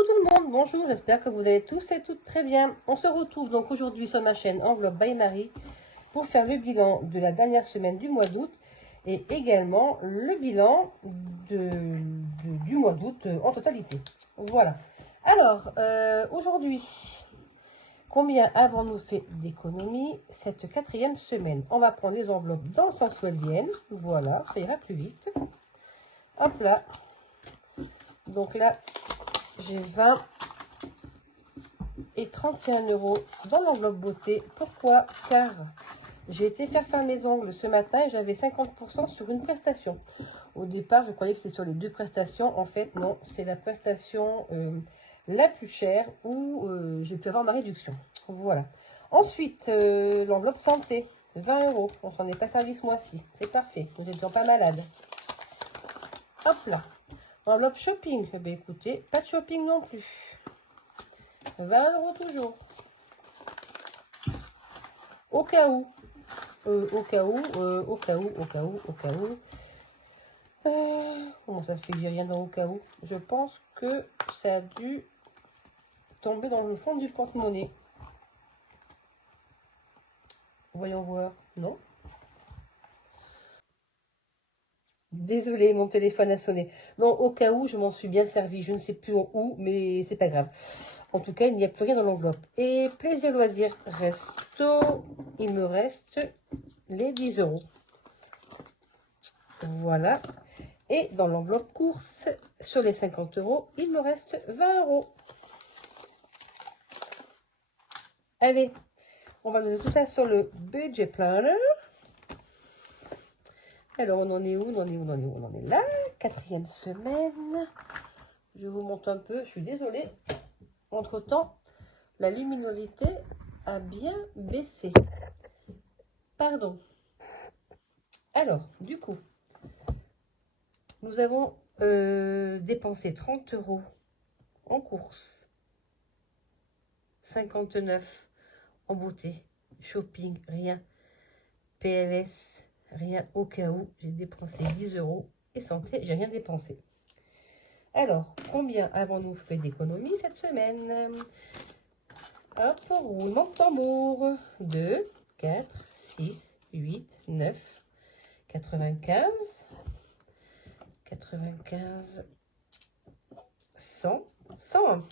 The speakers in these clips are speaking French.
Coucou tout le monde, bonjour, j'espère que vous allez tous et toutes très bien. On se retrouve donc aujourd'hui sur ma chaîne Enveloppe by Marie pour faire le bilan de la dernière semaine du mois d'août et également le bilan du mois d'août en totalité. Voilà. Alors, aujourd'hui, combien avons-nous fait d'économies cette quatrième semaine? On va prendre les enveloppes dans le sens où elles viennent. Voilà, ça ira plus vite. Hop là. Donc là, j'ai 20 et 31 € dans l'enveloppe beauté. Pourquoi? Car j'ai été faire mes ongles ce matin et j'avais 50% sur une prestation. Au départ, je croyais que c'était sur les deux prestations. En fait, non, c'est la prestation la plus chère où j'ai pu avoir ma réduction. Voilà. Ensuite, l'enveloppe santé, 20 €. On s'en est pas servi ce mois-ci. C'est parfait. Vous n'êtes pas malade. Hop là. Enveloppe shopping. Eh bien, écoutez, pas de shopping non plus. 20 € toujours. Au cas où. Comment ça se fait que j'ai rien dans au cas où? Je pense que ça a dû tomber dans le fond du porte-monnaie. Voyons voir. Non. Désolée, mon téléphone a sonné. Non, au cas où, je m'en suis bien servi. Je ne sais plus où, mais c'est pas grave. En tout cas, il n'y a plus rien dans l'enveloppe. Et plaisir, loisir, resto. Il me reste les 10 €. Voilà. Et dans l'enveloppe course, sur les 50 €, il me reste 20 €. Allez, on va noter tout ça sur le budget planner. Alors, on en est où? On en est là. Quatrième semaine. Je vous montre un peu. Je suis désolée. Entre-temps, la luminosité a bien baissé. Pardon. Alors, du coup, nous avons dépensé 30 € en course, 59 en beauté, shopping, rien, PLS, rien, au cas où, j'ai dépensé 10 € et santé, j'ai rien dépensé. Alors, combien avons-nous fait d'économies cette semaine? Hop, roulement de tambour. 2, 4, 6, 8, 9, 95, 100, 101.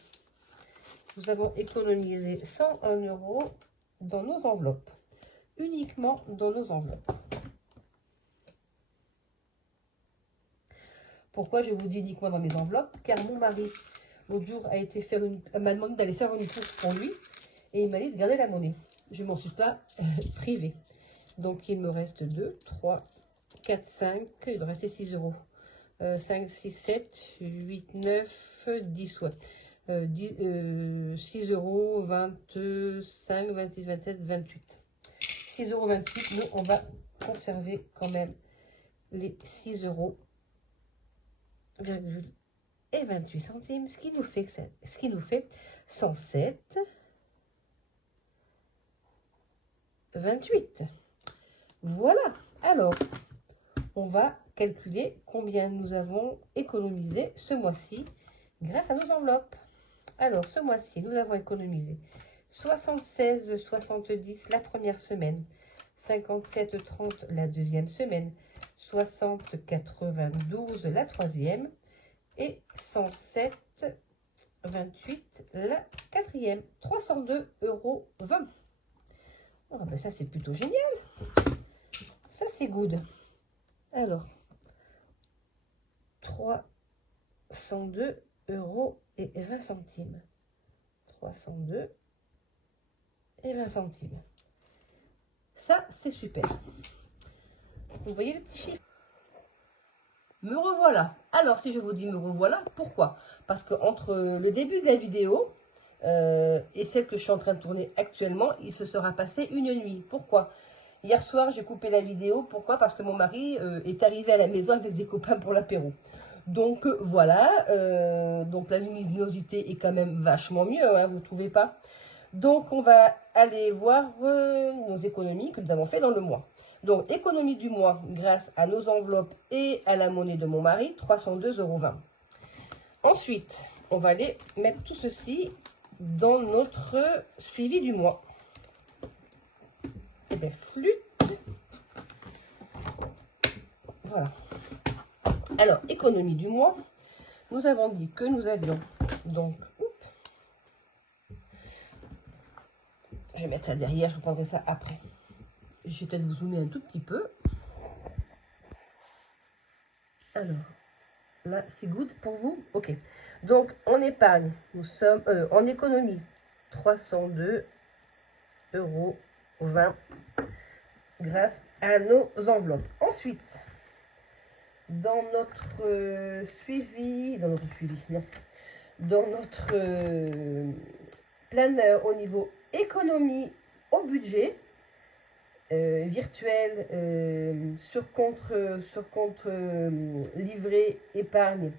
Nous avons économisé 101 € dans nos enveloppes. Uniquement dans nos enveloppes. Pourquoi je vous dis uniquement dans mes enveloppes? Car mon mari, l'autre jour, m'a demandé d'aller faire une course pour lui. Et il m'a dit de garder la monnaie. Je ne m'en suis pas privée. Donc, il me reste 2, 3, 4, 5. Il me restait 6 €. 5, 6, 7, 8, 9, 10, ouais. 6 €, 25, 26, 27, 28. 6,28 €. Nous, on va conserver quand même les 6 € et 28 centimes. Ce qui nous fait 107, 28. Voilà. Alors, on va calculer combien nous avons économisé ce mois-ci grâce à nos enveloppes. Alors, ce mois-ci, nous avons économisé 76,70 la première semaine, 57,30 la deuxième semaine, 60,92 la troisième et 107,28 la quatrième. 302,20 €. Oh, ben ça, c'est plutôt génial. Ça, c'est good. Alors, 302,20 €. 302,20 €. Ça, c'est super. Vous voyez le petit chiffre? Me revoilà. Alors, si je vous dis me revoilà, pourquoi? Parce que entre le début de la vidéo et celle que je suis en train de tourner actuellement, il se sera passé une nuit. Pourquoi? Hier soir, j'ai coupé la vidéo. Pourquoi? Parce que mon mari est arrivé à la maison avec des copains pour l'apéro. Donc, voilà. Donc, la luminosité est quand même vachement mieux, hein, vous ne trouvez pas? Donc, on va aller voir nos économies que nous avons fait dans le mois. Donc, économie du mois grâce à nos enveloppes et à la monnaie de mon mari, 302,20 €. Ensuite, on va aller mettre tout ceci dans notre suivi du mois. Et bien, flûte. Voilà. Alors, économie du mois. Nous avons dit que nous avions donc... Je vais mettre ça derrière, je vous prendrai ça après. Je vais peut-être vous zoomer un tout petit peu. Alors, là, c'est good pour vous? Ok. Donc, en épargne, nous sommes en économie, 302,20 € grâce à nos enveloppes. Ensuite, dans notre suivi, dans notre planeur au niveau économie au budget, virtuel, sur compte livret épargne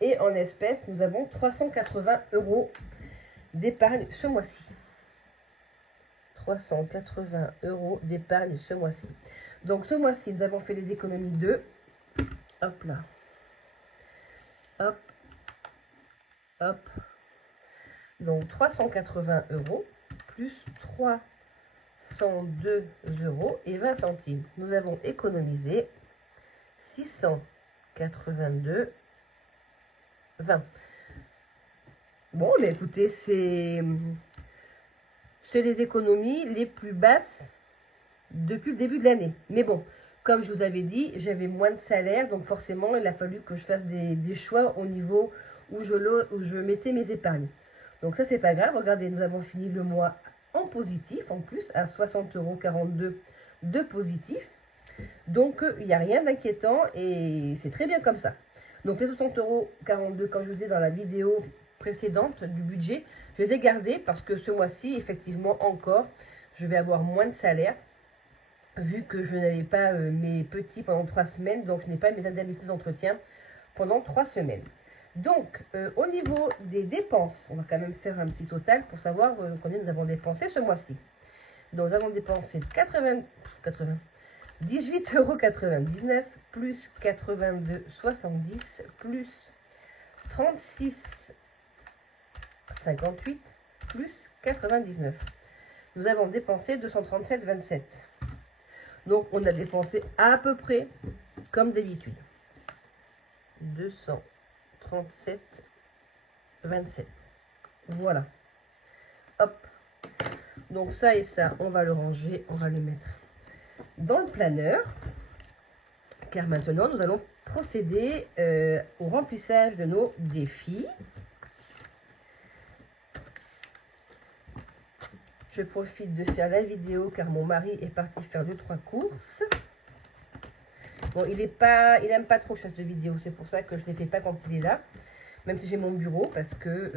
et en espèces, nous avons 380 € d'épargne ce mois-ci. 380 € d'épargne ce mois-ci. Donc ce mois-ci, nous avons fait les économies de, hop là, hop, hop, donc 380 € plus 302,20 €. Nous avons économisé 682,20 €. Bon, mais écoutez, c'est les économies les plus basses depuis le début de l'année. Mais bon, comme je vous avais dit, j'avais moins de salaire, donc forcément, il a fallu que je fasse des choix au niveau où je mettais mes épargnes. Donc ça, c'est pas grave. Regardez, nous avons fini le mois en positif, en plus, à 60,42 € de positif. Donc, il n'y a rien d'inquiétant et c'est très bien comme ça. Donc, les 60,42 €, comme je vous disais dans la vidéo précédente du budget, je les ai gardés parce que ce mois-ci, effectivement, encore, je vais avoir moins de salaire vu que je n'avais pas mes petits pendant 3 semaines. Donc, je n'ai pas mes indemnités d'entretien pendant 3 semaines. Donc, au niveau des dépenses, on va quand même faire un petit total pour savoir combien nous avons dépensé ce mois-ci. Donc, nous avons dépensé 18,99 € plus 82,70 plus 36,58 plus 99. Nous avons dépensé 237,27. Donc, on a dépensé à peu près comme d'habitude. 237,27. Voilà. Hop. Donc, ça et ça, on va le ranger. On va le mettre dans le planeur. Car maintenant, nous allons procéder au remplissage de nos défis. Je profite de faire la vidéo car mon mari est parti faire 2-3 courses. Bon, il aime pas trop que je fasse de vidéo, c'est pour ça que je ne les fais pas quand il est là. Même si j'ai mon bureau, parce que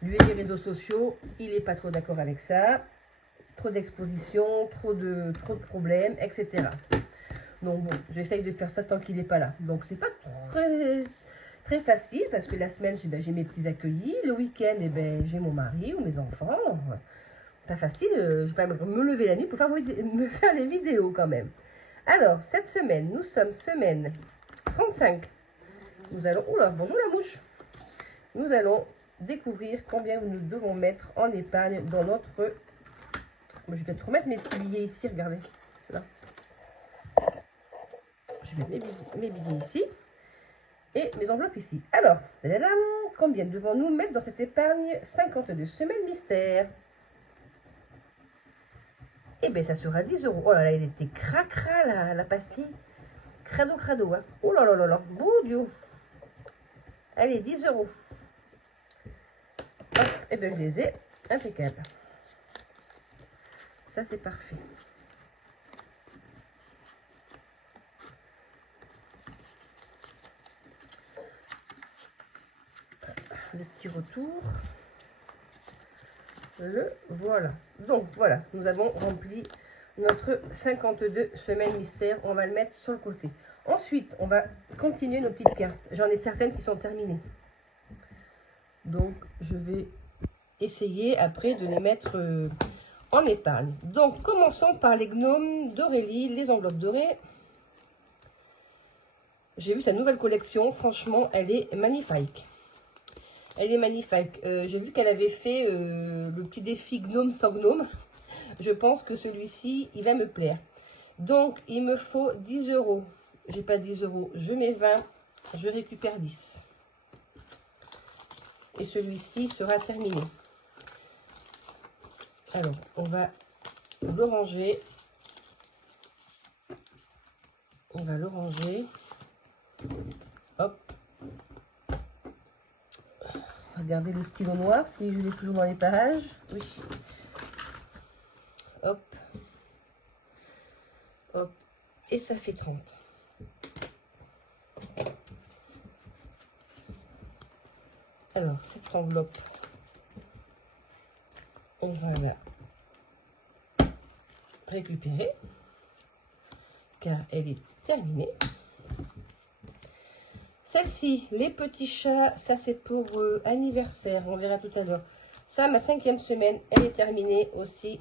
lui et les réseaux sociaux, il n'est pas trop d'accord avec ça. Trop d'exposition, trop de problèmes, etc. Donc bon, j'essaye de faire ça tant qu'il n'est pas là. Donc c'est pas très facile, parce que la semaine, j'ai mes petits accueillis. Le week-end, j'ai mon mari ou mes enfants. Pas facile, je vais pas me lever la nuit pour me faire les vidéos quand même. Alors, cette semaine, nous sommes semaine 35. Nous allons... Oula, bonjour la mouche. Nous allons découvrir combien nous devons mettre en épargne dans notre... Je vais peut-être remettre mes petits billets ici, regardez. Là. Je vais mettre mes billets ici. Et mes enveloppes ici. Alors, combien devons-nous mettre dans cette épargne 52 semaines mystère? Eh bien, ça sera 10 €. Oh là là, il était cracra la pastille. Crado, hein. Oh là là là là. Boudiou. Allez, 10 €. Hop, eh bien, je les ai. Impeccable. Ça, c'est parfait. Le petit retour. Le voilà. Donc voilà, nous avons rempli notre 52 semaines mystère. On va le mettre sur le côté. Ensuite, on va continuer nos petites cartes. J'en ai certaines qui sont terminées. Donc, je vais essayer après de les mettre en épargne. Donc, commençons par les gnomes d'Aurélie, les enveloppes dorées. J'ai vu sa nouvelle collection. Franchement, elle est magnifique. Elle est magnifique. J'ai vu qu'elle avait fait le petit défi gnome sans gnome. Je pense que celui-ci, il va me plaire. Donc, il me faut 10 euros. J'ai pas 10 euros. Je mets 20. Je récupère 10. Et celui-ci sera terminé. Alors, on va le ranger. On va le ranger. Hop. Regardez le stylo noir, si je l'ai toujours dans les parages. Oui. Hop. Hop. Et ça fait 30. Alors, cette enveloppe, on va la récupérer, car elle est terminée. Celle-ci, les petits chats, ça c'est pour anniversaire, on verra tout à l'heure. Ça, ma 5e semaine, elle est terminée aussi.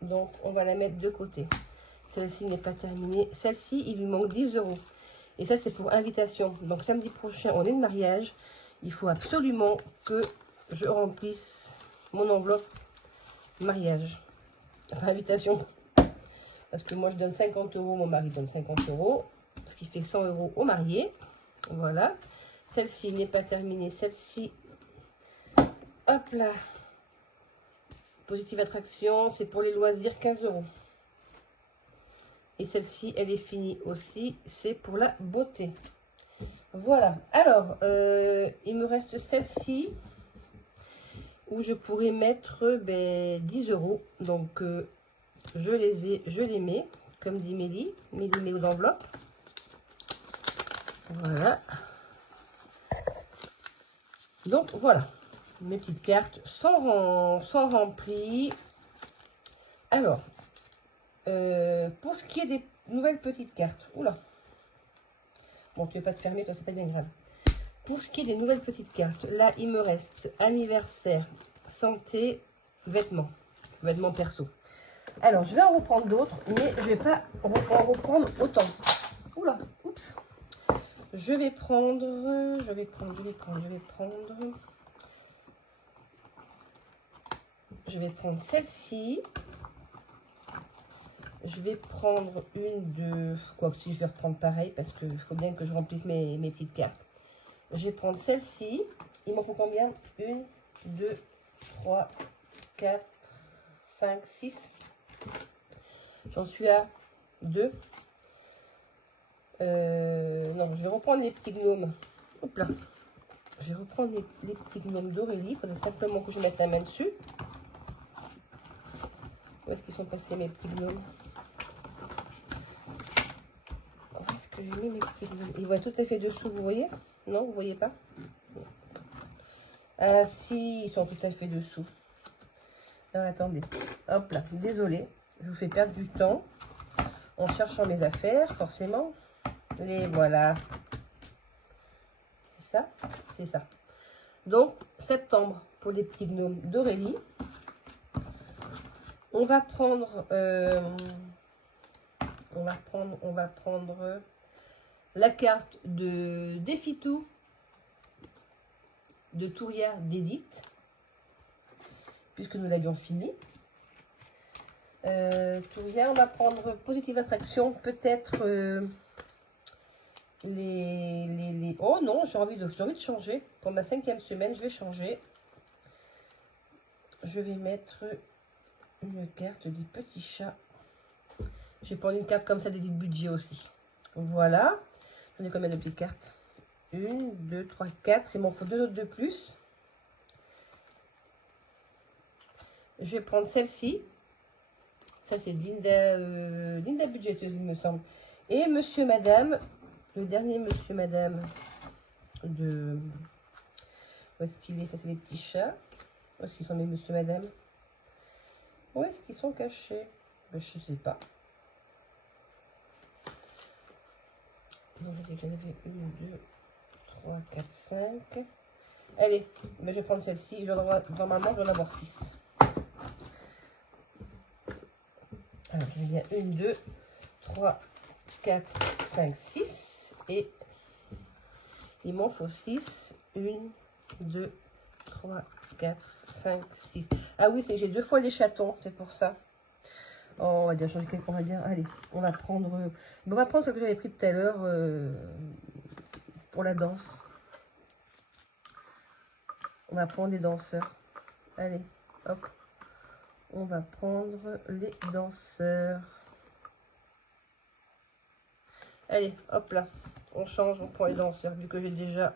Donc, on va la mettre de côté. Celle-ci n'est pas terminée. Celle-ci, il lui manque 10 euros. Et ça, c'est pour invitation. Donc, samedi prochain, on est de mariage. Il faut absolument que je remplisse mon enveloppe mariage. Enfin, invitation. Parce que moi, je donne 50 euros, mon mari donne 50 euros. Ce qui fait 100 euros au marié. Voilà. Celle-ci n'est pas terminée. Celle-ci, hop là. Positive attraction, c'est pour les loisirs, 15 euros. Et celle-ci, elle est finie aussi. C'est pour la beauté. Voilà. Alors, il me reste celle-ci où je pourrais mettre 10 euros. Donc, je les mets, comme dit Mélie. Mélie met l'enveloppe. Voilà. Donc, voilà. Mes petites cartes sont remplies. Alors, pour ce qui est des nouvelles petites cartes. Oula. Bon, tu ne veux pas te fermer, toi, c'est pas bien grave. Pour ce qui est des nouvelles petites cartes, là, il me reste anniversaire, santé, vêtements. Vêtements perso. Alors, je vais en reprendre d'autres, mais je ne vais pas en reprendre autant. Oula, oups. Je vais prendre celle-ci. Je vais prendre une de... Quoique si je vais reprendre pareil, parce qu'il faut bien que je remplisse mes petites cartes. Je vais prendre celle-ci. Il m'en faut combien? 1, 2, 3, 4, 5, 6. J'en suis à 2. Non, je vais reprendre les petits gnomes. Hop là. Je vais reprendre les petits gnomes d'Aurélie. Il faudrait simplement que je mette la main dessus. Où est-ce qu'ils sont passés mes petits gnomes? Où est-ce que j'ai mis mes petits gnomes? Ils voient tout à fait dessous, vous voyez? Non, vous voyez pas? Ah si, ils sont tout à fait dessous. Alors attendez. Hop là, désolé. Je vous fais perdre du temps en cherchant mes affaires, forcément. Les voilà. C'est ça? C'est ça. Donc, septembre pour les petits gnomes d'Aurélie. On va prendre... on va prendre la carte de Défitou de Tourière d'Edith, puisque nous l'avions fini. Tourière, on va prendre Positive Attraction, peut-être les... Oh non, j'ai envie de changer. Pour ma 5e semaine, je vais changer. Je vais mettre une carte des petits chats. Je vais prendre une carte comme ça d'Edith Budget aussi. Voilà. J'en ai combien de petites cartes? 1, 2, 3, 4. Il m'en faut 2 autres de plus. Je vais prendre celle-ci. Ça, c'est Linda Budgeteuse, il me semble. Et Monsieur, Madame. Le dernier Monsieur, Madame de... Où est-ce qu'il est? Ça, c'est les petits chats. Où est-ce qu'ils sont mes Monsieur, Madame? Où est-ce qu'ils sont cachés? Ben, je sais pas. Donc, j'ai dit que j'en avais 1, 2, 3, 4, 5. Allez, ben, je vais prendre celle-ci. Normalement, je dois en avoir 6. Alors, je vais bien 1, 2, 3, 4, 5, 6. Et il m'en faut 6. 1, 2, 3, 4, 5, 6. Ah oui, c'est j'ai 2 fois les chatons, c'est pour ça. Oh, on va bien changer quelque chose. On va bien, allez, on va prendre ce que j'avais pris tout à l'heure pour la danse. On va prendre les danseurs. Allez, hop. On va prendre les danseurs. Allez, hop là. On change, on prend les danseurs, vu que j'ai déjà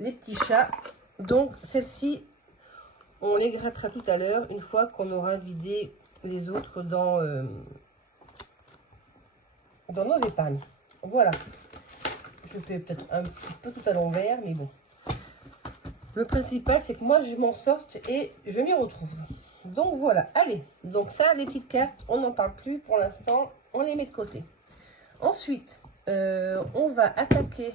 les petits chats. Donc, celles-ci, on les grattera tout à l'heure, une fois qu'on aura vidé les autres dans nos épargnes. Voilà. Je fais peut-être un petit peu tout à l'envers, mais bon. Le principal, c'est que moi, je m'en sorte et je m'y retrouve. Donc, voilà. Allez. Donc, ça, les petites cartes, on n'en parle plus pour l'instant. On les met de côté. Ensuite, on va attaquer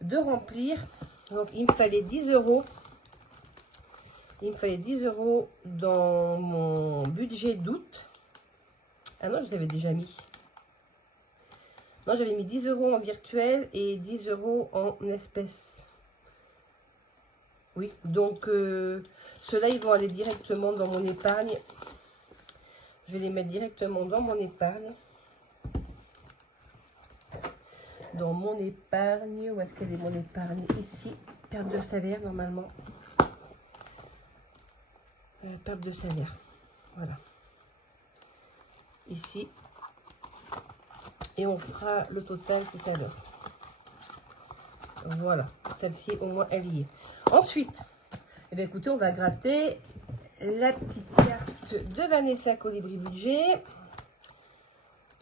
de remplir. Donc, il me fallait 10 €. Il me fallait 10 € dans mon budget d'août. Ah non, je l'avais déjà mis. Non, j'avais mis 10 € en virtuel et 10 € en espèces. Oui, donc ceux-là, ils vont aller directement dans mon épargne. Je vais les mettre directement dans mon épargne. Dans mon épargne, où est-ce qu'elle est mon épargne? Ici, perte de salaire normalement. Perte de salaire, voilà. Ici. Et on fera le total tout à l'heure. Voilà, celle-ci au moins elle y est. Ensuite, eh bien, écoutez, on va gratter la petite carte de Vanessa Colibri Budget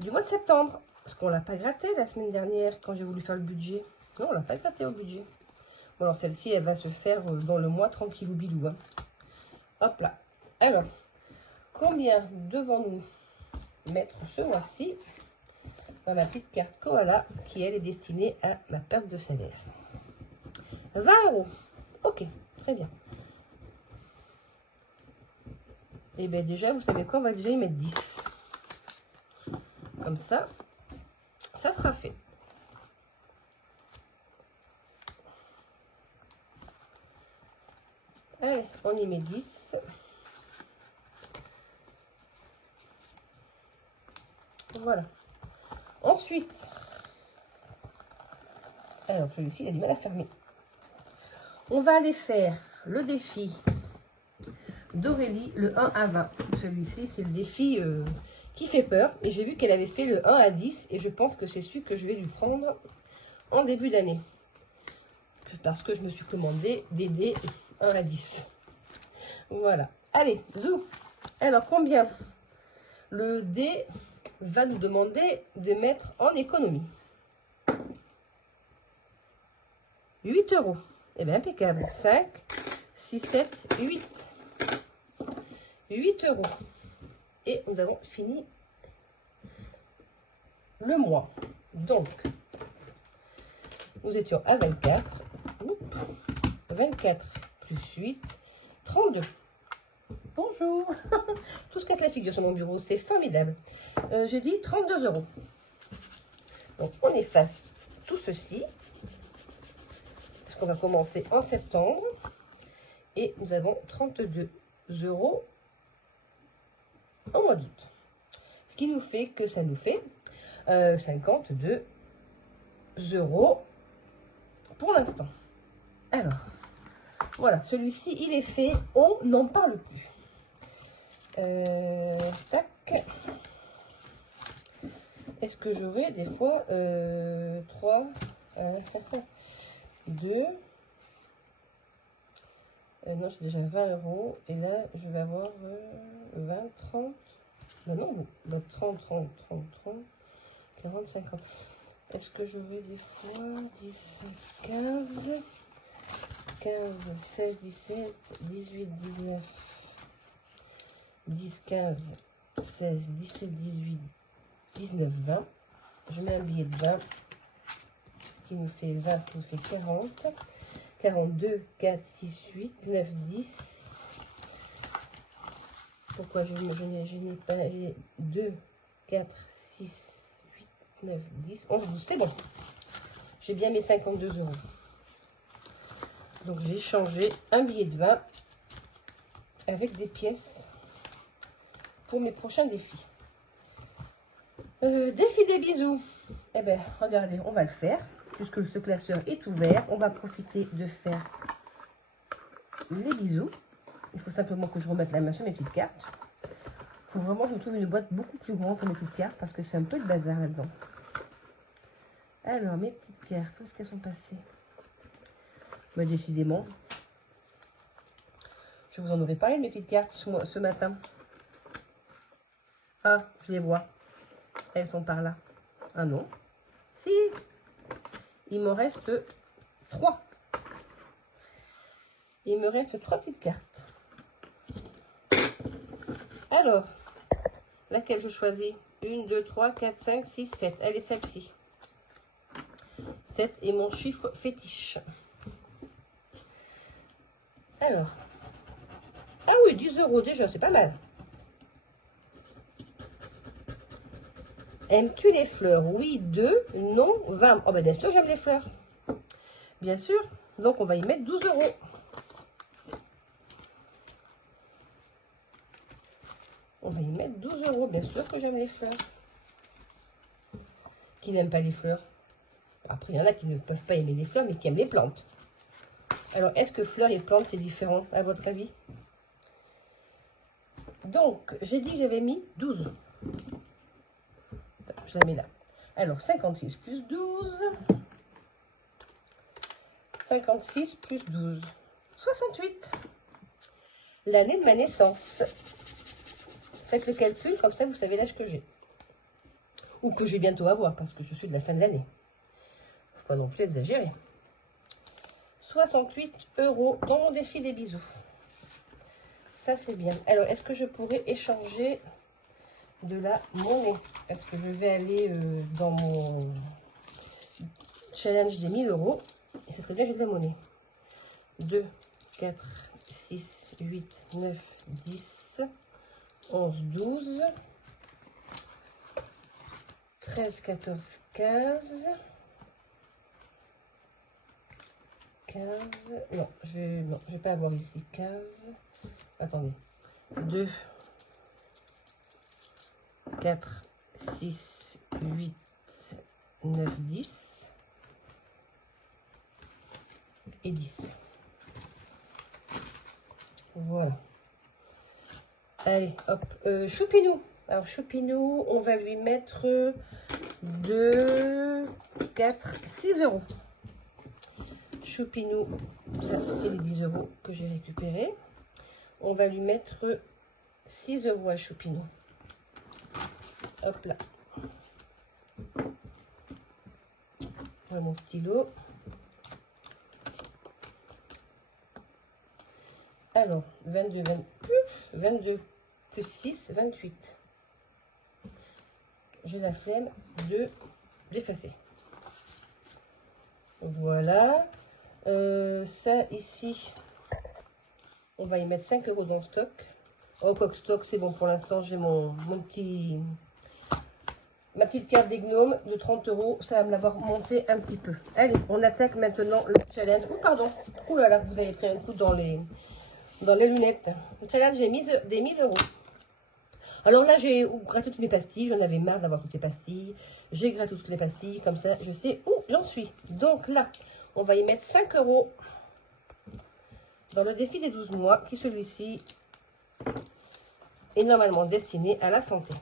du mois de septembre. Parce qu'on ne l'a pas gratté la semaine dernière quand j'ai voulu faire le budget. Non, on ne l'a pas gratté au budget. Bon, alors celle-ci, elle va se faire dans le mois tranquillou bilou. Hein. Hop là. Alors, combien devons-nous mettre ce mois-ci dans ma petite carte Koala qui, elle, est destinée à ma perte de salaire? 20 €. Ok, très bien. Et bien déjà, vous savez quoi, on va déjà y mettre 10. Comme ça, ça sera fait. Allez, on y met 10. Voilà. Ensuite, alors celui-ci, il a du mal à fermer. On va aller faire le défi d'Aurélie, le 1 à 20. Celui-ci, c'est le défi qui fait peur. Et j'ai vu qu'elle avait fait le 1 à 10. Et je pense que c'est celui que je vais lui prendre en début d'année. Parce que je me suis commandé des dés 1 à 10. Voilà. Allez, zou. Alors, combien le dé va nous demander de mettre en économie? 8 €. Eh bien, impeccable. 5, 6, 7, 8. 8 €. Et nous avons fini le mois. Donc, nous étions à 24. 24 plus 8, 32. Bonjour. Tout se casse la figure sur mon bureau, c'est formidable. J'ai dit 32 €. Donc, on efface tout ceci. Parce qu'on va commencer en septembre. Et nous avons 32 € au mois d'août. Ce qui nous fait que ça nous fait 52 € pour l'instant. Alors, voilà, celui-ci, il est fait. On n'en parle plus. Tac. Est-ce que j'aurai des fois 3, 2... non, j'ai déjà 20 €. Et là, je vais avoir 20, 30. Ben non, 30, 30, 30, 30, 40, 50. Est-ce que j'aurai des fois 10, 15, 15, 16, 17, 18, 19, 10, 15, 16, 17, 18, 19, 20. Je mets un billet de 20. Ce qui me fait 20, ça me fait 40. 42, 4, 6, 8, 9, 10. Pourquoi je n'ai pas 2, 4, 6, 8, 9, 10, 11, 12. C'est bon. J'ai bien mes 52 €. Donc j'ai échangé un billet de 20 avec des pièces pour mes prochains défis. Défi des bisous. Eh bien, regardez, on va le faire. Puisque ce classeur est ouvert, on va profiter de faire les bisous. Il faut simplement que je remette la main sur mes petites cartes. Il faut vraiment que je trouve une boîte beaucoup plus grande pour mes petites cartes parce que c'est un peu le bazar là-dedans. Alors, mes petites cartes, où est-ce qu'elles sont passées? Bah, décidément, je vous en aurais parlé de mes petites cartes ce matin. Ah, je les vois. Elles sont par là. Ah non. Si. Il m'en reste 3. Il me reste 3 petites cartes. Alors, laquelle je choisis? 1, 2, 3, 4, 5, 6, 7. Elle est celle-ci. 7 est mon chiffre fétiche. Alors. Ah oui, 10 € déjà, c'est pas mal. Aimes-tu les fleurs? Oui, 2, non, 20. Oh ben bien sûr, j'aime les fleurs. Bien sûr. Donc, on va y mettre 12 €. On va y mettre 12 €. Bien sûr que j'aime les fleurs. Qui n'aiment pas les fleurs? Après, il y en a qui ne peuvent pas aimer les fleurs, mais qui aiment les plantes. Alors, est-ce que fleurs et plantes, c'est différent, à votre avis? Donc, j'ai dit que j'avais mis 12. Je la mets là. Alors, 56 plus 12. 56 plus 12. 68. L'année de ma naissance. Faites le calcul, comme ça, vous savez l'âge que j'ai. Ou que j'ai bientôt à avoir, parce que je suis de la fin de l'année. Faut pas non plus exagérer. 68 € dans mon défi des bisous. Ça, c'est bien. Alors, est-ce que je pourrais échanger de la monnaie? Parce que je vais aller dans mon challenge des 1000 €. Et ce serait bien que j'ai de la monnaie. 2, 4, 6, 8, 9, 10, 11, 12, 13, 14, 15... 15, non, je vais pas avoir ici 15, attendez, 2, 4, 6, 8, 9, 10 et 10. Voilà. Allez, hop, Choupinou. Alors, Choupinou, on va lui mettre 2, 4, 6 €. Choupinou, ça c'est les 10 € que j'ai récupérés. On va lui mettre 6 € à Choupinou. Hop là. Voilà mon stylo. Alors, 22 plus 6, 28. J'ai la flemme d'effacer. Voilà. Ça ici, on va y mettre 5 € dans le stock. Oh, quoi que stock, c'est bon pour l'instant. J'ai ma petite carte des gnomes de 30 €. Ça va me l'avoir monté un petit peu. Allez, on attaque maintenant le challenge. Oh, pardon. Ouh là là, vous avez pris un coup dans les lunettes. Le challenge des 1000 €. Alors là, j'ai gratté toutes mes pastilles. J'en avais marre d'avoir toutes ces pastilles. J'ai gratté toutes les pastilles. Comme ça, je sais où j'en suis. Donc là, on va y mettre 5 € dans le défi des 12 mois, qui celui-ci est normalement destiné à la santé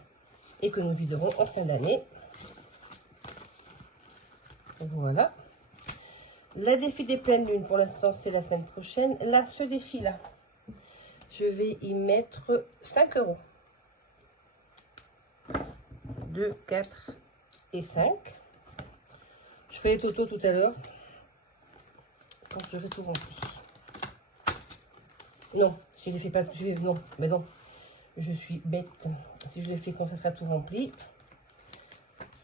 et que nous viderons en fin d'année. Voilà. Le défi des pleines lunes, pour l'instant, c'est la semaine prochaine. Là, ce défi-là, je vais y mettre 5 €. 2, 4 et 5. Je fais les totaux tout à l'heure. Quand j'aurai tout rempli. Non, si je ne les fais pas, non, mais non. Je suis bête. Si je le fais quand ça sera tout rempli,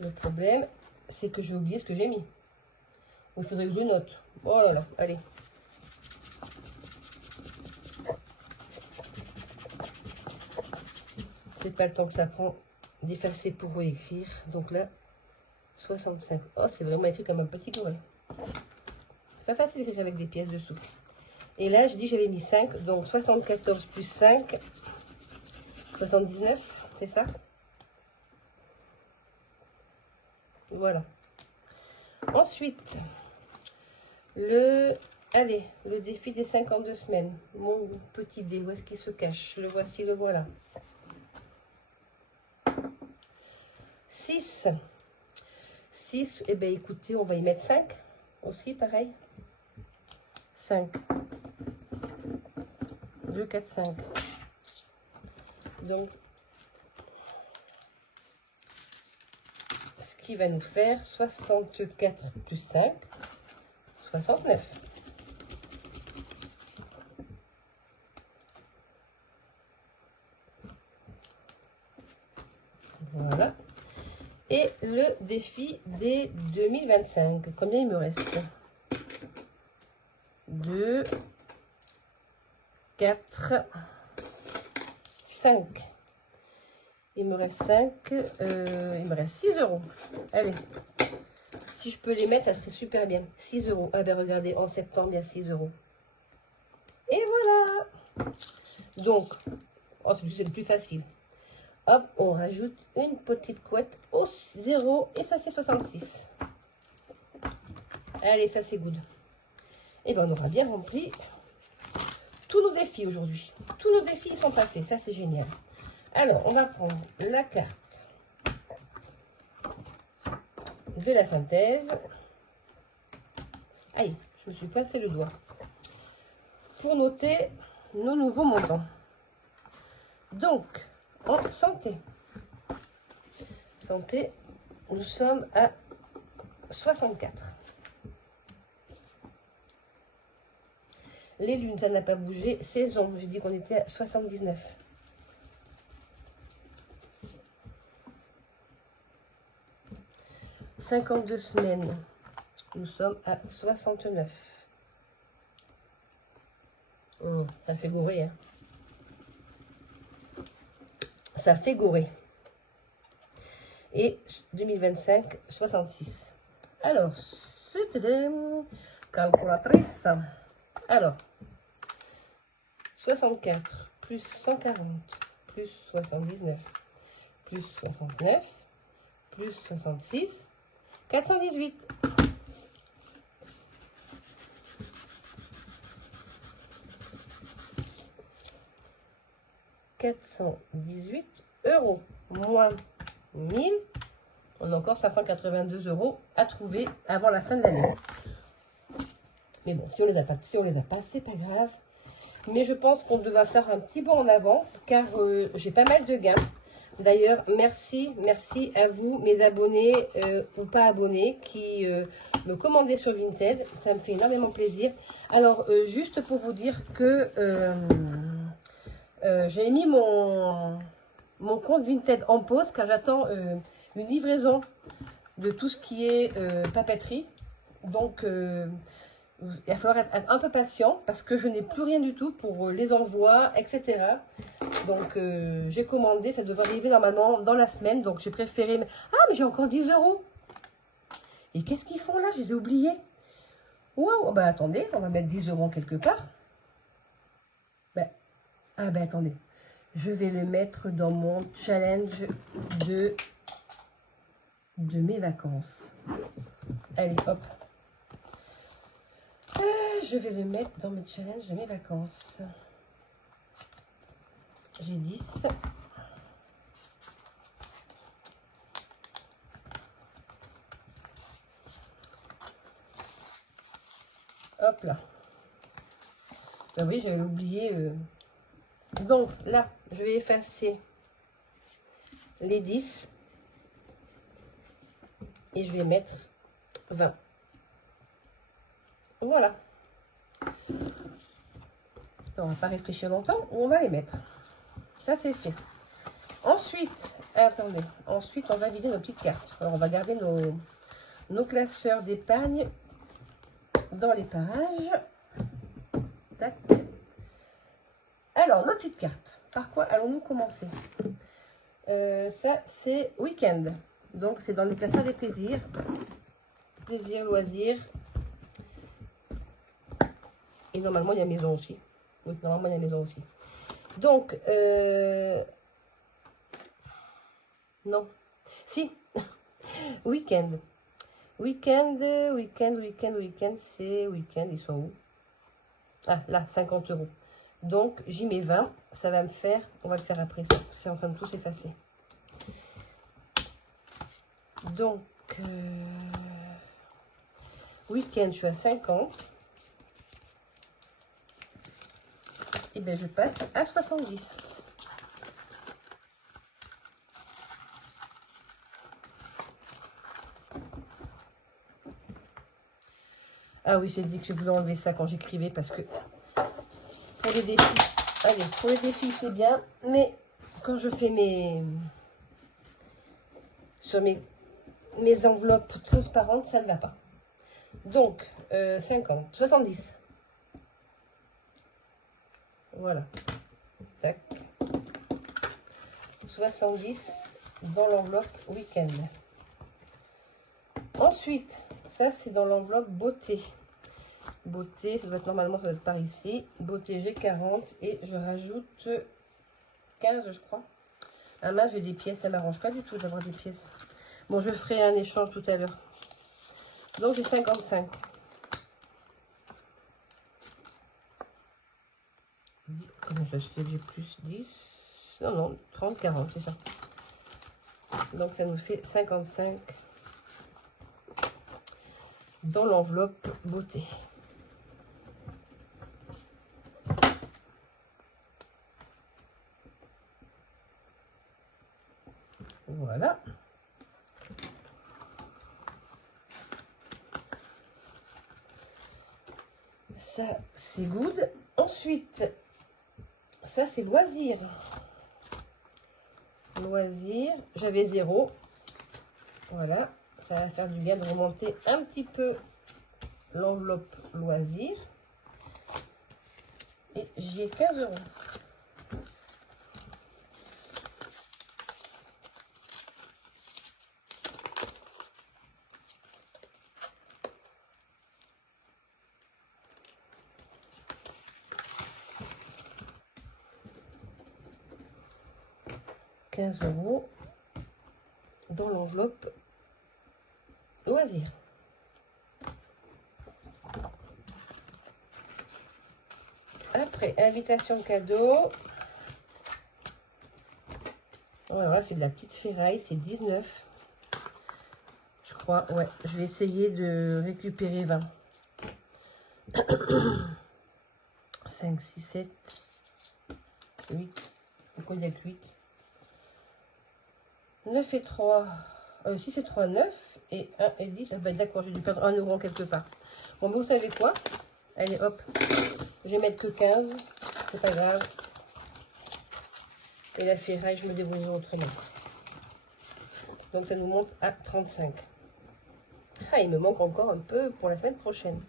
le problème, c'est que je vais oublier ce que j'ai mis. Ou il faudrait que je note. Oh là là, allez. C'est pas le temps que ça prend d'effacer pour réécrire. Donc là, 65. Oh, c'est vraiment écrit comme un petit goré. C'est pas facile d'écrire avec des pièces dessous. Et là, je dis j'avais mis 5. Donc 74 plus 5, 79, c'est ça? Voilà. Ensuite, le défi des 52 semaines. Mon petit dé, où est-ce qu'il se cache? Le voici, le voilà. 6. 6, eh bien écoutez, on va y mettre 5 aussi, pareil. 5. 2, 4, 5. Donc, ce qui va nous faire 64 plus 5, 69. Voilà. Et le défi des 2025. Combien il me reste? 2, 4, 5. Il me reste 5. Il me reste 6 euros. Allez. Si je peux les mettre, ça serait super bien. 6 euros. Ah ben regardez, en septembre, il y a 6 euros. Et voilà. Donc, oh, c'est le plus facile. Hop, on rajoute une petite couette au 0 et ça fait 66. Allez, ça c'est good. Et bien, on aura bien rempli tous nos défis aujourd'hui. Tous nos défis sont passés, ça c'est génial. Alors, on va prendre la carte de la synthèse. Aïe, je me suis passé le doigt. Pour noter nos nouveaux montants. Donc, en santé. Santé, nous sommes à 64. Les lunes, ça n'a pas bougé. Saison, j'ai dit qu'on était à 79. « 52 semaines, nous sommes à 69. Oh, ça fait gourer, hein. Ça fait gourer. Et 2025, 66. Alors, c'était calculatrice. Alors, 64 plus 140 plus 79 plus 69 plus 66, 418. 418 euros moins 1000, on a encore 582 euros à trouver avant la fin de l'année. Mais bon, si on les a pas, c'est pas grave. Mais je pense qu'on devra faire un petit bond en avant car j'ai pas mal de gains. D'ailleurs, merci à vous, mes abonnés ou pas abonnés, qui me commandez sur Vinted. Ça me fait énormément plaisir. Alors, juste pour vous dire que j'ai mis mon compte Vinted en pause car j'attends une livraison de tout ce qui est papeterie. Donc, il va falloir être un peu patient parce que je n'ai plus rien du tout pour les envois, etc. Donc, j'ai commandé, ça devrait arriver normalement dans la semaine. Donc, j'ai préféré... Ah, mais j'ai encore 10 euros. Et qu'est-ce qu'ils font là? Je les ai oubliés. Waouh, bah attendez, on va mettre 10 euros quelque part. Ah ben attendez, je vais le mettre dans mon challenge de mes vacances. Allez, hop. Je vais le mettre dans mes challenges de mes vacances. J'ai 10. Hop là. Ben oui, j'avais oublié... Donc là, je vais effacer les 10 et je vais mettre 20. Voilà. On va pas réfléchir longtemps, on va les mettre. Ça, c'est fait. Ensuite, attendez, ensuite, on va vider nos petites cartes. Alors, on va garder nos classeurs d'épargne dans les parages. Tac. Alors, nos petites cartes. Par quoi allons-nous commencer? Ça, c'est week-end. Donc, c'est dans le classeur des plaisirs. Plaisir, loisirs. Et normalement, il y a maison aussi. Oui, normalement, il y a maison aussi. Donc, non. Si. Week-end. Week-end, c'est week-end. Ils sont où? Ah, là, 50 €. Donc, j'y mets 20. Ça va me faire, on va le faire après ça. C'est en train de tout s'effacer. Donc, week-end, je suis à 50. Et bien, je passe à 70. Ah oui, j'ai dit que je voulais enlever ça quand j'écrivais parce que pour les défis, allez, pour les défis c'est bien, mais quand je fais sur mes enveloppes transparentes, ça ne va pas. Donc, 50, 70. Voilà. Tac. 70 dans l'enveloppe week-end. Ensuite, ça c'est dans l'enveloppe beauté. Beauté, ça doit être normalement, ça doit être par ici. Beauté G40 et je rajoute 15, je crois. Ah mince, j'ai des pièces, ça m'arrange pas du tout d'avoir des pièces. Bon, je ferai un échange tout à l'heure. Donc j'ai 55. Comment ça se fait que j'ai plus 10? Non, non, 30, 40, c'est ça. Donc ça nous fait 55 dans l'enveloppe beauté. Voilà. Ça, c'est good. Ensuite, ça, c'est loisirs. Loisirs, j'avais 0. Voilà, ça va faire du bien de remonter un petit peu l'enveloppe loisirs. Et j'y ai 15 €. € dans l'enveloppe loisirs. Après, invitation cadeau. Voilà, c'est de la petite ferraille, c'est 19. Je crois, ouais, je vais essayer de récupérer 20. 5, 6, 7, 8. Pourquoi il n'y a que 8? 9 et 3, 6 et 3, 9. Et 1 et 10. Ah ben d'accord, j'ai dû perdre 1 € quelque part. Bon, mais vous savez quoi? Allez, hop. Je vais mettre que 15. C'est pas grave. Et la ferraille, je me débrouillerai autrement. Donc ça nous monte à 35. Ah, il me manque encore un peu pour la semaine prochaine.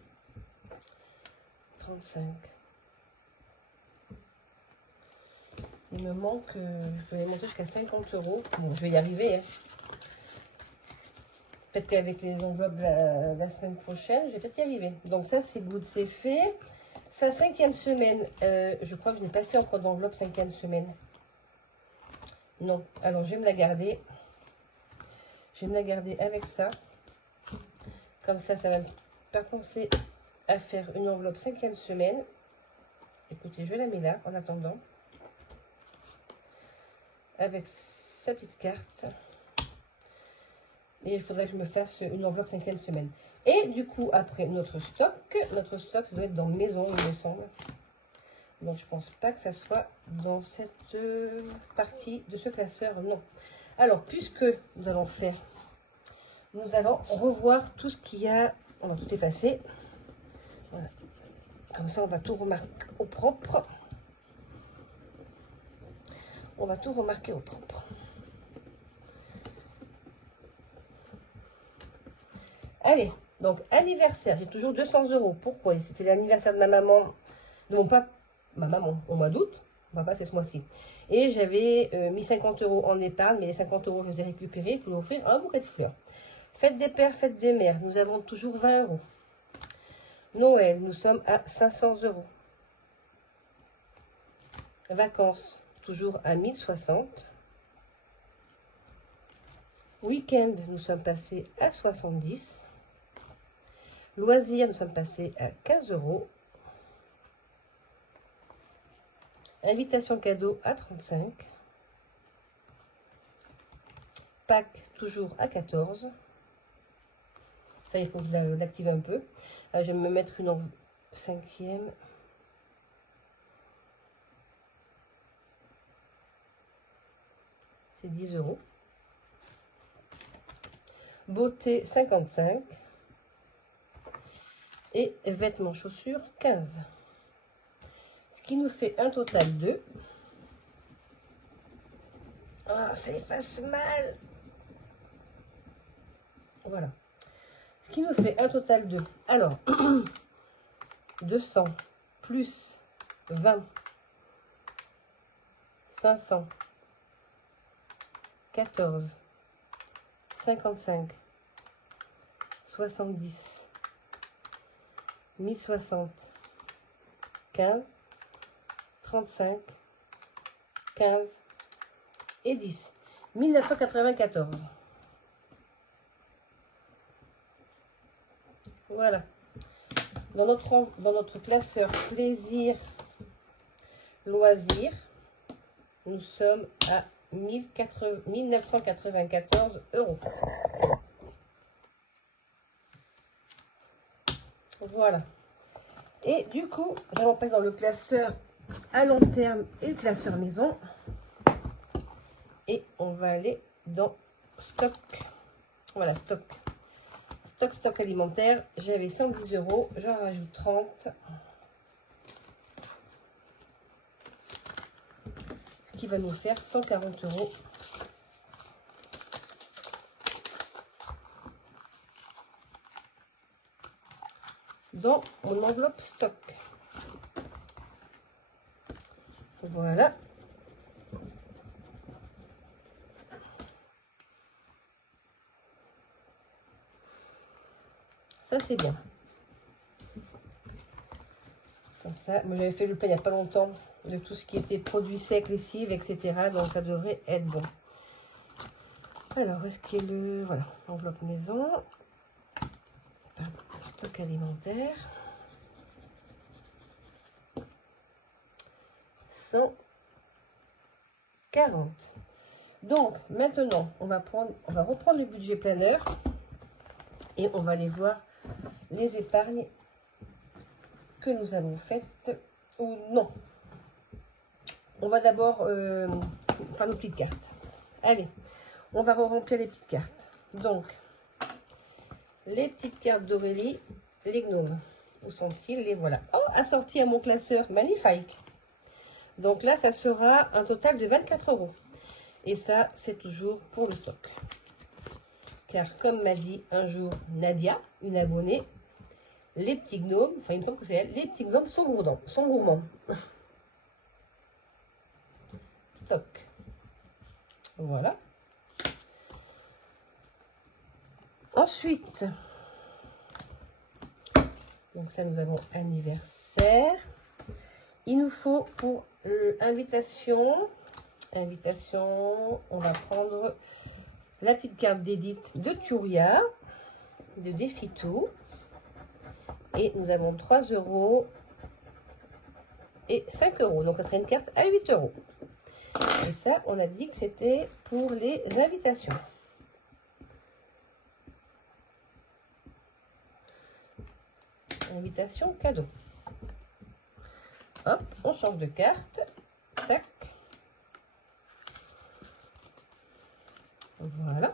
35. Il me manque, je vais monter jusqu'à 50 €. Bon, je vais y arriver. Hein. Peut-être qu'avec les enveloppes de la semaine prochaine, je vais peut-être y arriver. Donc ça, c'est good, c'est fait. Sa 5e semaine, je crois que je n'ai pas fait encore d'enveloppe 5e semaine. Non, alors je vais me la garder. Je vais me la garder avec ça. Comme ça va me pas penser à faire une enveloppe 5e semaine. Écoutez, je la mets là en attendant. Avec sa petite carte. Et il faudrait que je me fasse une enveloppe 5e semaine. Et du coup, après notre stock, ça doit être dans maison, il me semble. Donc, je pense pas que ça soit dans cette partie de ce classeur, non. Alors, puisque nous allons faire, nous allons revoir tout ce qu'il y a. On va tout effacer. Voilà. Comme ça, on va tout remarquer au propre. On va tout remarquer au propre. Allez, donc anniversaire, j'ai toujours 200 €. Pourquoi? C'était l'anniversaire de ma maman, de mon papa, ma maman, au mois d'août. Mon papa, c'est ce mois-ci. Et j'avais mis 50 € en épargne, mais les 50 €, je les ai récupérés pour lui offrir un bouquet de fleurs. Fête des pères, fête des mères, nous avons toujours 20 €. Noël, nous sommes à 500 €. Vacances, toujours à 1060. Week-end, nous sommes passés à 70. Loisirs, nous sommes passés à 15 €. Invitation cadeau à 35. Pâques, toujours à 14. Ça, il faut que je l'active un peu. Je vais me mettre une en 5e. C'est 10 €. Beauté, 55. Et vêtements, chaussures, 15. Ce qui nous fait un total de... Ah, ça efface mal. Voilà. Ce qui nous fait un total de... Alors, 200 plus 20, 500, 14, 55, 70, 1060, 15, 35, 15 et 10. 1994. Voilà. Dans notre classeur plaisir, loisirs, nous sommes à 1994 €. Voilà. Et du coup, j'allons passer dans le classeur à long terme et le classeur maison. Et on va aller dans stock. Voilà, stock. Stock alimentaire. J'avais 110 €. J'en rajoute 30. Ce qui va nous faire 140 €. Dans mon enveloppe stock. Voilà. Ça, c'est bien. Comme ça, moi j'avais fait le plein il n'y a pas longtemps de tout ce qui était produits secs, lessive, etc. Donc ça devrait être bon. Alors, est-ce qu'il y a le... Voilà, enveloppe maison. Stock alimentaire. 140. Donc, maintenant, on va reprendre le budget planeur et on va aller voir les épargnes que nous avons faites ou non. On va d'abord faire nos petites cartes. Allez, on va remplir les petites cartes. Donc, les petites cartes d'Aurélie, les gnomes. Où sont-ils? Les voilà. Oh, assorti à mon classeur, magnifique. Donc là, ça sera un total de 24 €. Et ça, c'est toujours pour le stock. Car comme m'a dit un jour Nadia, une abonnée, les petits gnomes, enfin il me semble que c'est elle, les petits gnomes sont gourmands. Stock. Voilà. Ensuite, donc ça nous avons anniversaire. Il nous faut pour invitation, on va prendre la petite carte d'édite de Turia, de Défi Tout. Et nous avons 3 € et 5 €. Donc, ça serait une carte à 8 €. Et ça, on a dit que c'était pour les invitations. Invitation cadeau. Hop, on change de carte. Tac. Voilà.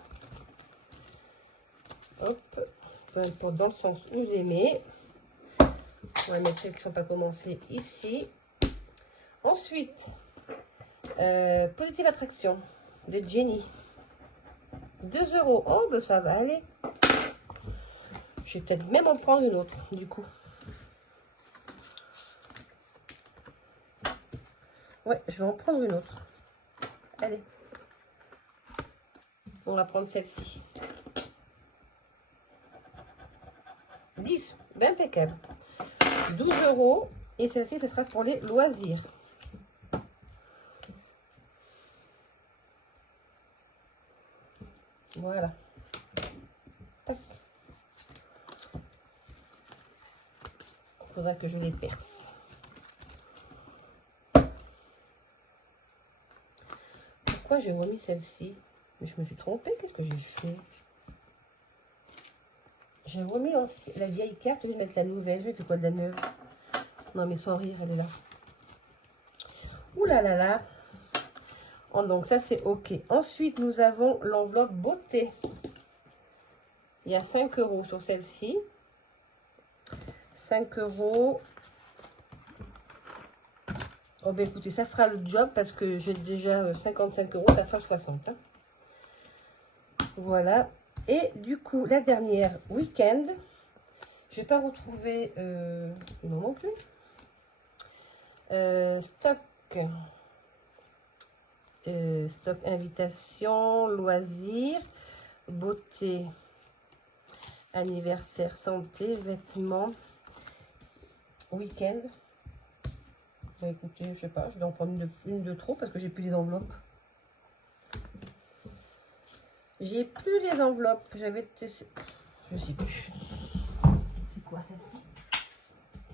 Hop. Peu importe dans le sens où je les mets. On va mettre celles qui ne sont pas commencées ici. Ensuite, Positive Attraction de Jenny. 2 €. Oh, ben ça va aller. Je vais peut-être même en prendre une autre, du coup. Ouais, je vais en prendre une autre. Allez. On va prendre celle-ci. 10, ben impeccable. 12 €. Et celle-ci, ce sera pour les loisirs. Voilà. Tac. Il faudra que je les perce. Pourquoi j'ai remis celle-ci? Je me suis trompée. Qu'est-ce que j'ai fait? J'ai remis la vieille carte au lieu de mettre la nouvelle. J'ai fait quoi de la neuve? Non, mais sans rire, elle est là. Ouh là là là. Oh, donc ça, c'est OK. Ensuite, nous avons l'enveloppe beauté. Il y a 5 € sur celle-ci. 5 €. Oh, ben écoutez, ça fera le job parce que j'ai déjà 55 €. Ça fera 60. Hein. Voilà. Et du coup, la dernière, week-end. Je ne vais pas retrouver... il m'en manque une. Stock. Stock invitation, loisirs, beauté, anniversaire, santé, vêtements, week-end. Bah, écoutez, je sais pas, je vais en prendre une de trop parce que j'ai plus les enveloppes. J'ai plus les enveloppes. J'avais... Je sais plus. C'est quoi celle-ci?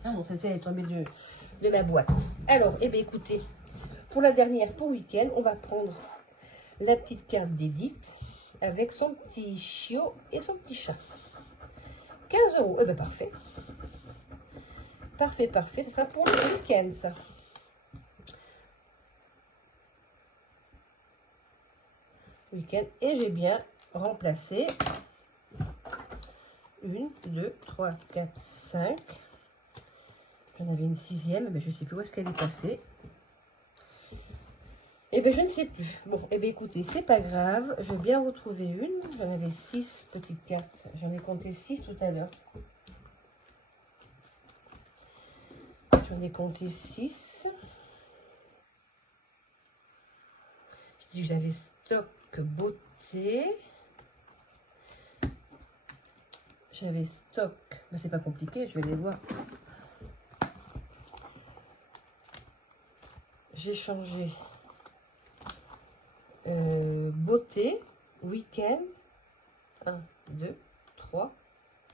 Ah non, celle-ci elle est tombée de ma boîte. Alors, eh bien écoutez, pour la dernière, pour week-end, on va prendre la petite carte d'Edith avec son petit chiot et son petit chat. 15 €. Eh bien, parfait. Parfait, parfait. Ce sera pour le week-end, ça. Week-end. Et j'ai bien remplacé 1, 2, 3, 4, 5. J'en avais une 6e, mais je ne sais plus où est-ce qu'elle est passée. Eh bien, je ne sais plus. Bon, eh bien, écoutez, c'est pas grave. Je vais bien retrouver une. J'en avais 6 petites cartes. J'en ai compté 6 tout à l'heure. J'en ai compté 6. Je dis que j'avais stock beauté. J'avais stock. Ben, c'est pas compliqué, je vais les voir. J'ai changé beauté, week-end. 1, 2, 3,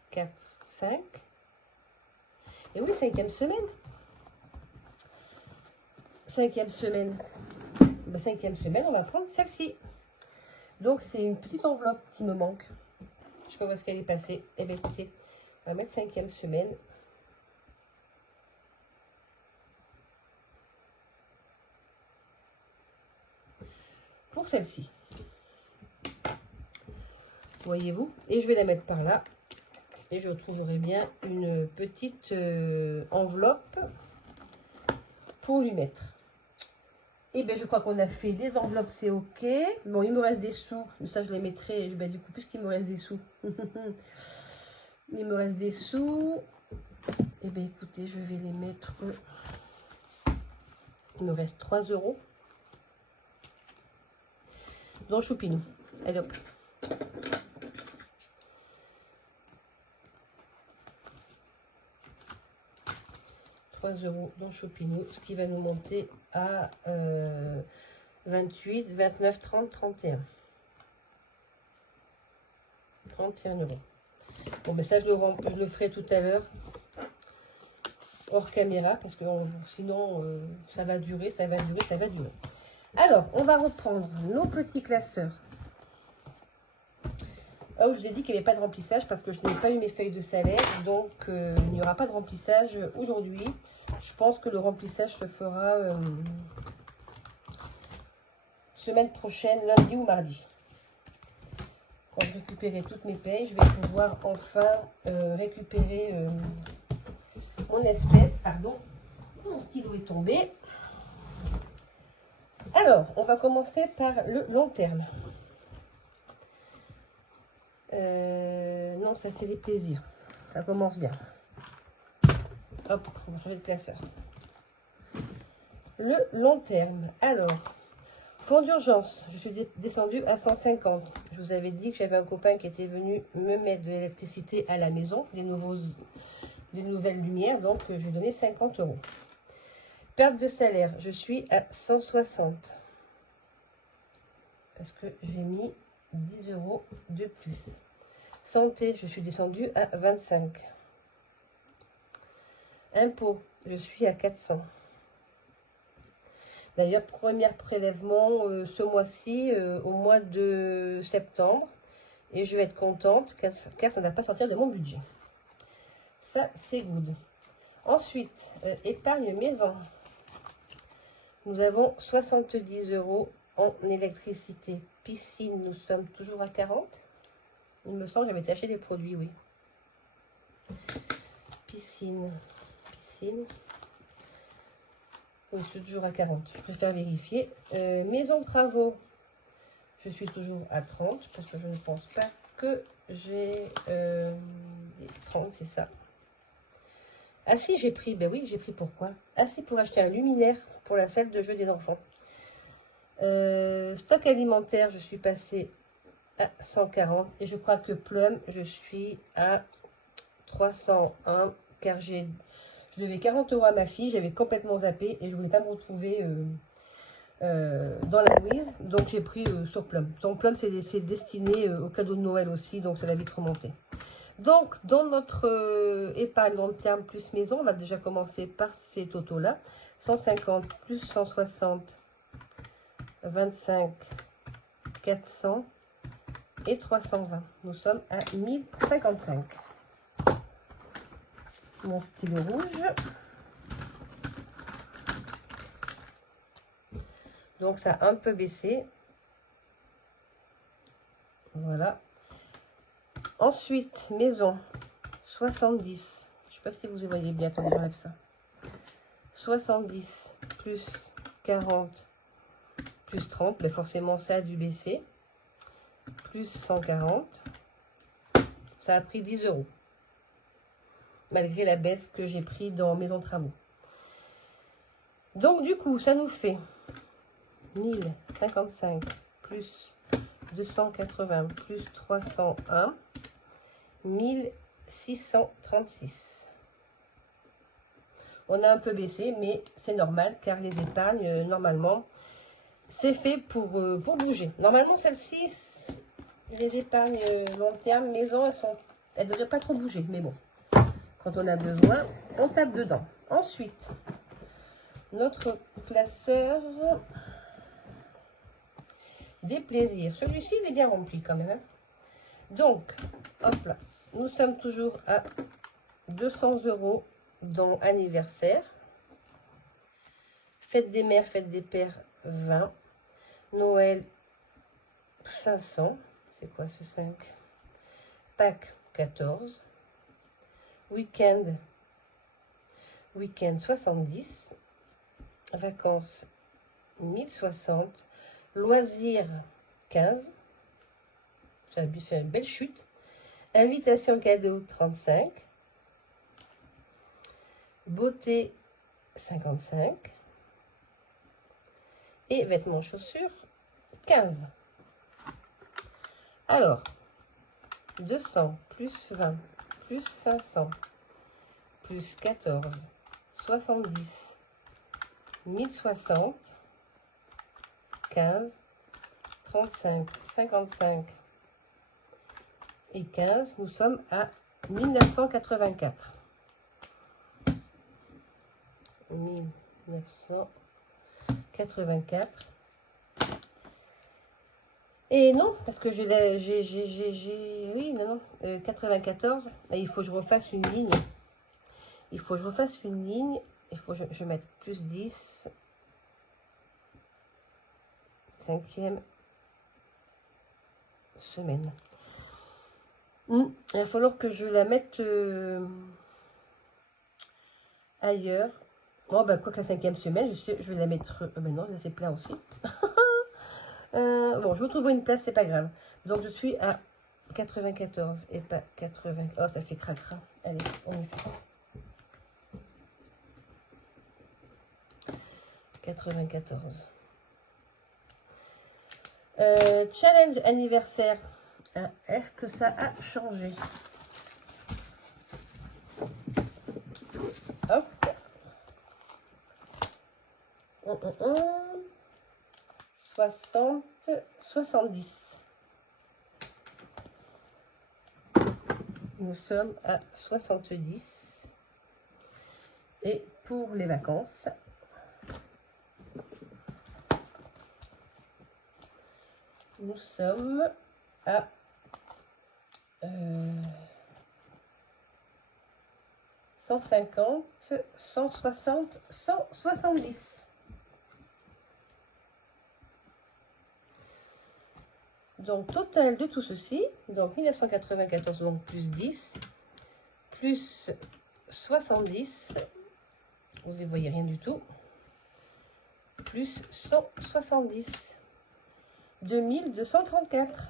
4, 5. Et oui, 5e semaine. 5e semaine. Ben, 5e semaine, on va prendre celle-ci. Donc, c'est une petite enveloppe qui me manque. Je sais pas où est-ce qu'elle est passée. Eh bien, écoutez, on va mettre 5e semaine. Pour celle-ci. Voyez-vous? Et je vais la mettre par là. Et je retrouverai bien une petite enveloppe pour lui mettre. Et bien, je crois qu'on a fait les enveloppes, c'est OK. Bon, il me reste des sous. Ça, je les mettrai. Ben, du coup, puisqu'il me reste des sous. Il me reste des sous. Et bien, écoutez, je vais les mettre. Il me reste 3 €. Dans Choupinou. Allez hop. 3 € dans Choupinou, ce qui va nous monter à 28, 29, 30, 31. 31 €. Bon, ben ça, je le ferai tout à l'heure, hors caméra, parce que sinon, ça va durer, ça va durer, ça va durer. Alors, on va reprendre nos petits classeurs. Oh, je vous ai dit qu'il n'y avait pas de remplissage parce que je n'ai pas eu mes feuilles de salaire. Donc, il n'y aura pas de remplissage aujourd'hui. Je pense que le remplissage se fera semaine prochaine, lundi ou mardi. Quand je récupérerai toutes mes payes, je vais pouvoir enfin récupérer mon espèce. Pardon, mon stylo est tombé. Alors, on va commencer par le long terme. Non, ça c'est les plaisirs. Ça commence bien. Hop, on va changer de classeur. Le long terme. Alors, fonds d'urgence, je suis descendue à 150. Je vous avais dit que j'avais un copain qui était venu me mettre de l'électricité à la maison. des nouvelles lumières, donc je vais donner 50 €. Perte de salaire, je suis à 160. Parce que j'ai mis 10 € de plus. Santé, je suis descendue à 25. Impôts, je suis à 400. D'ailleurs, premier prélèvement ce mois-ci, au mois de septembre. Et je vais être contente car ça ne va pas sortir de mon budget. Ça, c'est good. Ensuite, épargne maison. Nous avons 70 € en électricité. Piscine, nous sommes toujours à 40. Il me semble que j'avais acheté des produits, oui. Piscine. Oui, je suis toujours à 40. Je préfère vérifier. Maison de travaux. Je suis toujours à 30 parce que je ne pense pas que j'ai 30, c'est ça. Ah si, j'ai pris. Ben oui, j'ai pris pourquoi? Ah si, pour acheter un luminaire pour la salle de jeu des enfants. Stock alimentaire, je suis passée à 140. Et je crois que Plum, je suis à 301 car je devais 40 € à ma fille. J'avais complètement zappé et je ne voulais pas me retrouver dans la louise. Donc j'ai pris sur Plum. Sur Plum, c'est destiné au cadeau de Noël aussi. Donc ça va vite remonter. Donc, dans notre épargne long terme plus maison, on va déjà commencer par ces totaux-là. 150 plus 160, 25, 400 et 320. Nous sommes à 1055. Mon stylo rouge. Donc, ça a un peu baissé. Voilà. Ensuite, maison, 70. Je ne sais pas si vous voyez bien. Attendez, j'enlève ça. 70 plus 40 plus 30. Mais forcément, ça a dû baisser. Plus 140. Ça a pris 10 €. Malgré la baisse que j'ai pris dans Maison Travaux. Donc, du coup, ça nous fait 1055 plus 280 plus 301. 1636. On a un peu baissé, mais c'est normal, car les épargnes, normalement, c'est fait pour bouger. Normalement, celle-ci, les épargnes long terme, maison, elles ne devraient pas trop bouger. Mais bon, quand on a besoin, on tape dedans. Ensuite, notre classeur des plaisirs. Celui-ci, il est bien rempli quand même. Donc, hop là. Nous sommes toujours à 200 € dans anniversaire. Fête des mères, fête des pères, 20. Noël, 500. C'est quoi ce 5? Pâques, 14. Week-end, 70. Vacances, 1060. Loisirs, 15. Ça a fait une belle chute. Invitation cadeau, 35. Beauté, 55. Et vêtements, chaussures, 15. Alors, 200 plus 20 plus 500 plus 14, 70, 1060, 15, 35, 55 et 15, nous sommes à 1984. 1984. Et non, parce que oui, non, 94, et il faut que je refasse une ligne. Il faut que je refasse une ligne. Il faut que je mette plus 10. 5e semaine. Il va falloir que je la mette ailleurs. Bon, bah, quoi que la 5e semaine, je vais la mettre... ben non, c'est plein aussi. Bon, je vous trouverai une place, c'est pas grave. Donc, je suis à 94 et pas 80. Oh, ça fait cracra. Allez, on y fait ça. 94. Challenge anniversaire. Est-ce que ça a changé? 60, 70. Nous sommes à 70. Et pour les vacances, nous sommes à 150, 160, 170. Donc, total de tout ceci, donc 1994, donc plus 10, plus 70, vous ne voyez rien du tout, plus 170, 2234,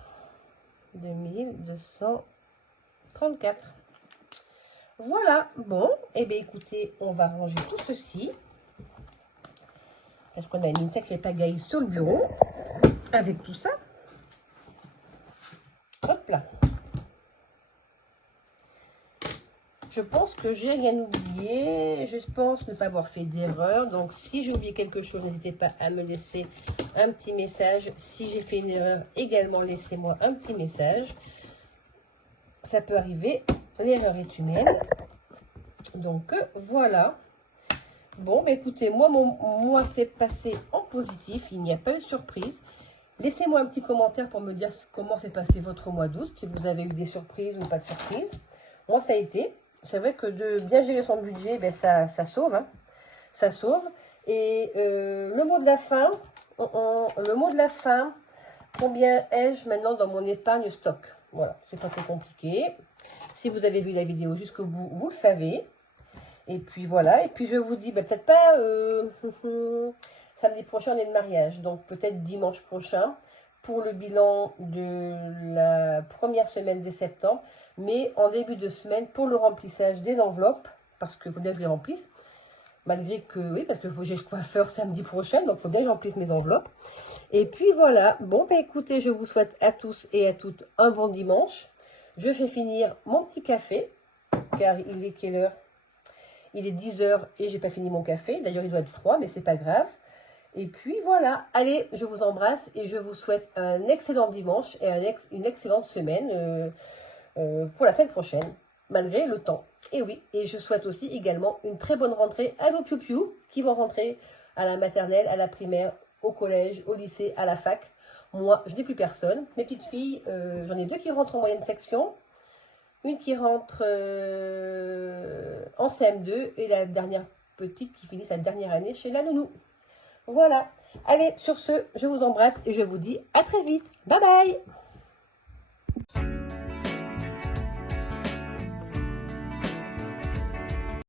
2234. Voilà, bon, et bien écoutez, on va ranger tout ceci, parce qu'on a mis une sacrée pagaille sur le bureau, avec tout ça. Hop là. Je pense que j'ai rien oublié. Je pense ne pas avoir fait d'erreur. Donc, si j'ai oublié quelque chose, n'hésitez pas à me laisser un petit message. Si j'ai fait une erreur, également, laissez-moi un petit message. Ça peut arriver. L'erreur est humaine. Donc, voilà. Bon, bah, écoutez, moi, mon mois s'est passé en positif. Il n'y a pas eu de surprise. Laissez-moi un petit commentaire pour me dire comment s'est passé votre mois d'août, si vous avez eu des surprises ou pas de surprises. Moi, ça a été. C'est vrai que de bien gérer son budget, ben ça sauve. Hein. Ça sauve. Et le mot de la fin, combien ai-je maintenant dans mon épargne stock? Voilà, c'est pas trop compliqué. Si vous avez vu la vidéo jusqu'au bout, vous le savez. Et puis voilà, et puis je vous dis, ben, peut-être pas... samedi prochain, on est de mariage, donc peut-être dimanche prochain pour le bilan de la première semaine de septembre, mais en début de semaine pour le remplissage des enveloppes, parce qu'il faut bien que je les remplisse, malgré que, oui, parce que j'ai le coiffeur samedi prochain, donc il faut bien que je remplisse mes enveloppes. Et puis voilà, bon, ben écoutez, je vous souhaite à tous et à toutes un bon dimanche. Je fais finir mon petit café, car il est quelle heure? Il est 10 h et j'ai pas fini mon café. D'ailleurs, il doit être froid, mais c'est pas grave. Et puis voilà, allez, je vous embrasse et je vous souhaite un excellent dimanche et une excellente semaine pour la semaine prochaine, malgré le temps. Et oui, et je souhaite aussi également une très bonne rentrée à vos piou-piou qui vont rentrer à la maternelle, à la primaire, au collège, au lycée, à la fac. Moi, je n'ai plus personne. Mes petites filles, j'en ai 2 qui rentrent en moyenne section, une qui rentre en CM2 et la dernière petite qui finit sa dernière année chez la nounou. Voilà. Allez, sur ce, je vous embrasse et je vous dis à très vite. Bye bye!